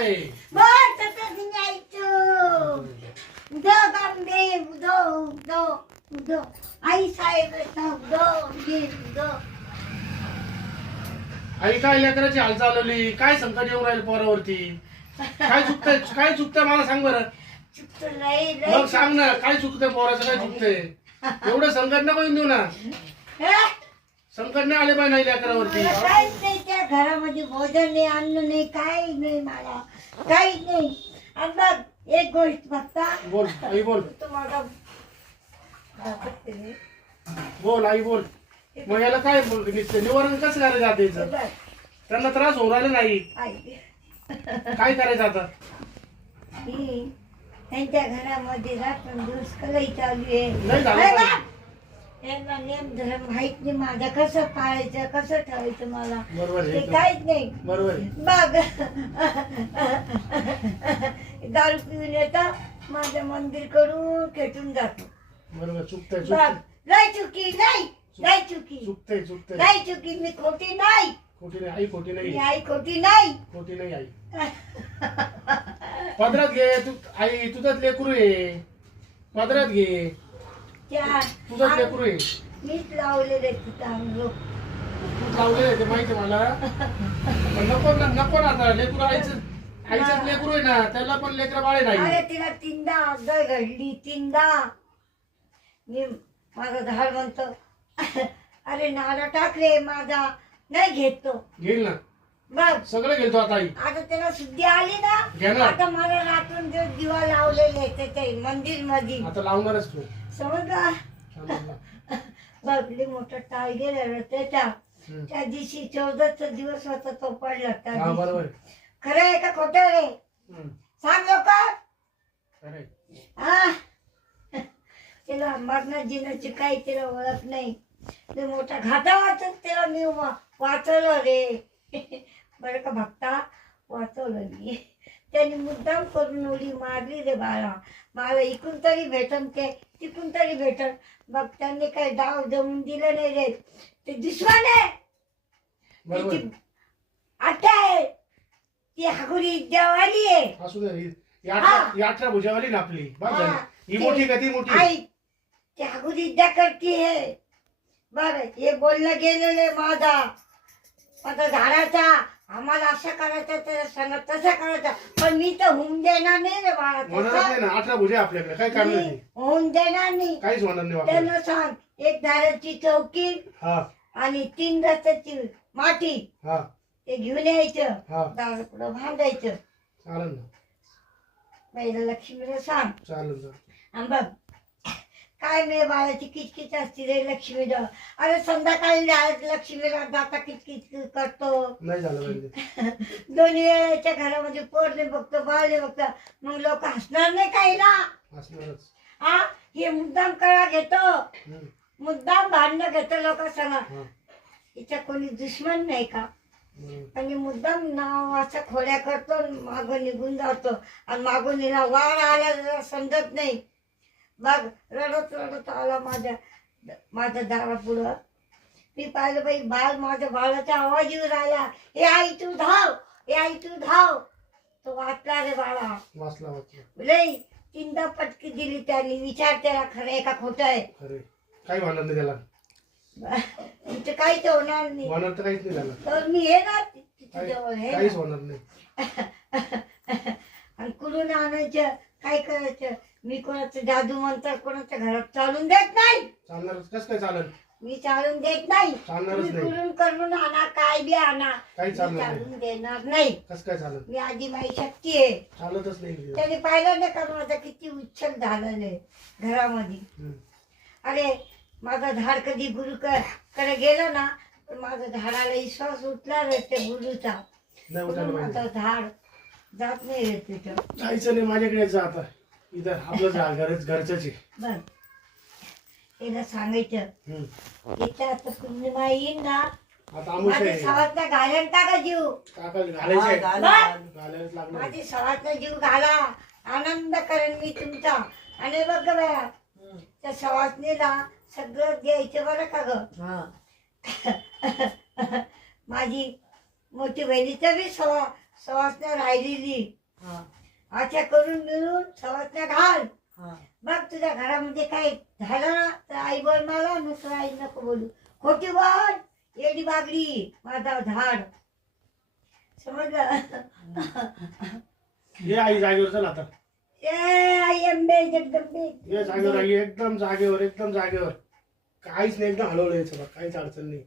आहे बरं तसंच न्यायचं. उदो बांबे उदो आई साहेब उदो. आई काय लेकराची हाल चालवली, काय संकट येऊन राहील पोरावरती? काय चुकतंय मला सांग बरं. चुकतं लय मग सांग ना, काय चुकतंय पोराचं, काय चुकतंय? एवढं संकट नको येऊन देऊ ना. संकट नाही आले पाहिजे नाही लेकरावरती. मला काहीच नाही, त्या घरामध्ये भोजन नाही, अन्न नाही, काही नाही, मला काहीच नाही. आणि बघ एक गोष्ट बघता, बोल आई बोल. तुम्हाला बोल आई बोल. मग याला काय निवारण कसं करायचं आता याचं? त्यांना त्रास होऊ राहिला नाही, काय करायचं आता? त्यांच्या घरामध्ये रात्रंदिवस कलई चालू आहे. नाही झालं अरे पाहिजे. बा! यांना नेम धर्म माहित नाही, माझा कसं पाळायचं कसं ठेवायचं मला बरोबर ते आहे, काहीच नाही. बरोबर आहे. बघ दारू पिऊन येतं, माझं मंदिर करून खेटून जातो. बरोबर, चुकतंय बघ चुकतंय लय चुकी, लय चुकी, चुकतंय चुकतंय. लय चुकी. मी खोटी नाही, खोटी नाही आई, खोटी नाही, मी आई खोटी नाही. खोटी नाही आई. पदरात घे तू आई, तुझंच लेकरू आहे, पदरात घे, त्या तुझंच लेकरू आहे. मीच लावलेले तिथं लोक. तू लावले ते माहिती आहे मला, पण नको ना, नको ना आता. लेकरू आईचंच लेकरू आहे ना, त्याला पण लेकरं बाळे नाही. अरे तिला तीनदा अगदी घडली, तीनदा. मी माझं झाड म्हणतो अरे नारा टाकले माझा, नाही घेत तो. घेईल ना, बघ सगळं घेतो आता आई. आता त्याला शुद्धी आली ना, घेणार. आता मला रात्रून दिवा लावलेले त्याच्या मंदिर मध्ये, आता लावणारच तू. समजला. समजलं. बघली मोठा टाळ गेला त्याच्या. त्या दिवशी 14चा दिवस होता, तो पडला त्या हा दिवशी. बरोबर आहे. खरं आहे का खोटं रे? सांग लोक. खरं आहे. हा तिला मरणात जिण्याची काही तिला ओळख नाही. ते मोठा घाटा वाचत तिला मी वाचवलं रे. बरं का भक्ता, वाचवलं मी. त्यांनी मुद्दाम करून उडी मारली रे बाळा. मला इकून तरी भेटन ते तिकून तरी भेटन. बघ त्यांनी काही डाव जमून दिलं नाही रे. ते दुश्मन आहे, बरोबर. त्याची आट्या आहे, ती हागुरी देवाली आहे. असू दे, ही 18 भुजावाली ना आपली. बस झाली. ही मोठी का ती मोठी? आई ती हागुरी द्या करती आहे. बरं हे बोलणं गेलेलं माझा झाडाचा, आम्हाला असं करायचं, त्याला सांगत तसं करायचं, पण मी तर होऊन देणार नाही रे बाळा. होणार नाही ना, 18 भुजा आपल्याकडे, काय करणार मी नाही, होऊन देणार नाही. काहीच होणार नाही आपल्याला. त्यांना सांग, एक झाडाची चौकी हा आणि 3 रस्त्याची माती हा ते घेऊन यायचं, हा दार पुढं बांधायचं. चालेल ना, पहिलं लक्ष्मीला सांग. चालेल ना. आणि बघ काय मी बाळाची किचकिच असते रे लक्ष्मीला. अरे संध्याकाळी लक्ष्मीला जाता किचकिच करतो. नाही झालं पाहिजे. दोन्ही वेळेच्या घरामध्ये पोरले बघतो, बाळले बघतो, मग लोक हसणार नाही काही ना. असणारच. हा हे मुद्दाम कळा घेतो, मुद्दाम भांडणं घेतो लोक सांगा. हा, हिच्या कोणी दुश्मन नाही का? बरोबर. आणि मुद्दाम नाव असं खोड्या करतो, मागून निघून जातो. आणि मागून हिला वार आला समजत नाही. बघ रडत रडत आला माझ्या दारापुढं. मी पाहिलं बाई, बाळ माझ्या बाळाचा आवाज येऊ राहिला, हे आई तू धाव, हे आई तू धाव. तो वाचला रे बाळा, वाचला वाचला. लई 3दा पटकी दिली त्यांनी. विचार त्याला खरं आहे का खोटं आहे. खरे, काही होणार नाही त्याला, तुमचं काहीच होणार नाही. होणार तर काहीच नाही त्याला, तर मी हे ना तिच्या जवळ हे काहीच ना. होणार नाही. आणि कुठून आणायचं, काय करायचं. मी कोणाचं जादू मंत्र कोणाच्या घरात चालून देत नाही. चालणारच, कस काय चालेल? मी चालून देत नाही. चालणारच तुम्ही नाही. कुठून करून आणा, काय बी आणा, काही मी चालणार नाही. चालून देणार नाही. कस काय चालेल? मी आधी माझी शक्ती आहे. चालतच नाही. त्याने पाहिलं नाही का माझा किती उच्छल झालेलं आहे घरामध्ये. अरे माझा झाड कधी कडे गेलं ना, तर माझ्या झाडाला विश्वास उठला रे त्या गुरुचा. नाही उठायला माझं पाहिजे. झाड जात नाही रे तिथं. जायचं नाही माझ्याकडे, यायचं आता. इथं आपलं झाड घरचंच आहे. बर त्याला सांगायचं, इथं आता पौर्णिमा येईन ना, आता आमुष माझ्या आहे, सवासला घालन टाका जीव. काका घालायचं आहे. घालायलाच लागणार. माझी सवासला जीव घाला, आनंद करेन मी तुमचा. आणि बघ ग बाया, त्या सवासनीला सगळं द्यायचं बरं का ग. माझी मोठी बहिणीचं बी सवासण्या राहिलेली हा अशा करून मिळून सवासण्या घाल. हा बघ तुझ्या घरामध्ये काय झालं ना तर आई बोल मला, नुसतं आई नको बोलू. खोटी बोल, एडी बागडी माझा झाड. समजलं? ये आई जागेवर चल आता. ए आई अंबे जगदंबे. ये जागेवर आई, एकदम जागेवर, एकदम जागेवर. काहीच नाही, एकदम हलवलं याचं बघ, काहीच अडचण नाही.